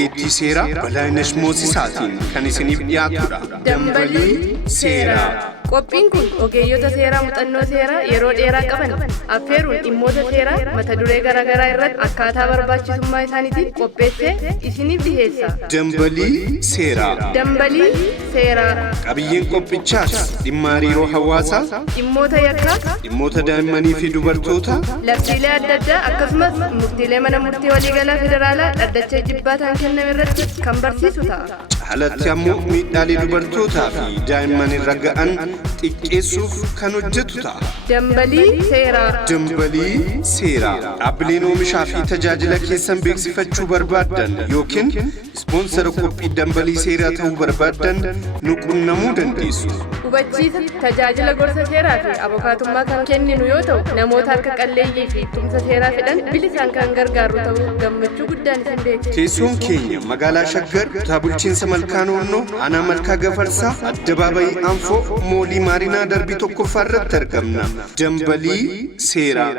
ogeettii seeraa Balaayinesh Moosisaatiin kan isiniif dhiyaatudha. Dambalii seeraa. Qophiin kun ogeeyyota seeraa muuxannoo seeraa yeroo dheeraa qaban affeeruun dhimmoota seeraa mata duree garaagaraa irratti akkaataa barbaachisummaa isaaniitiin qopheessee isiniif dhiyeessa. Dambalii seeraa. Dambalii seeraa. Qabiyyeen qophichaas dhimma hariiroo hawaasaa, dhimmoota yakkaa, dhimmoota daa'immanii fi dubartootaa, labsiilee adda addaa akkasumas murtiilee mana murtii waliigalaa federaalaa dhaddacha jibbaataan kenname irratti kan barsiisu ta'a. Caalatti ammoo miidhaalee dubartootaa fi daa'imman irra ga'an xiqqeessuuf kan hojjetu ta'a. Dambalii seeraa. Dambalii seeraa. Dhaabbileen oomishaa fi tajaajila keessan beeksifachuu barbaadan yookiin ispoonsara qophii dambalii seeraa ta'uu barbaadan nu qunnamuu dandeessu. Hubachiisa tajaajila gorsa seeraa fi abokaatummaa kan kenninu yoo ta'u namoota harka qalleeyyii fi tumsa seeraa fedhan bilisaan kan gargaarru ta'uu gammachuu guddaan isin beeksisa. Teessoon keenya magaalaa Shaggar kutaa bulchiinsa Malkaa Noonnoo aanaa Malkaa Gafarsaa addabaabayii Anfoo moolii Maarinaa darbii tokkoffaa irratti argamna. Dambalii seeraa.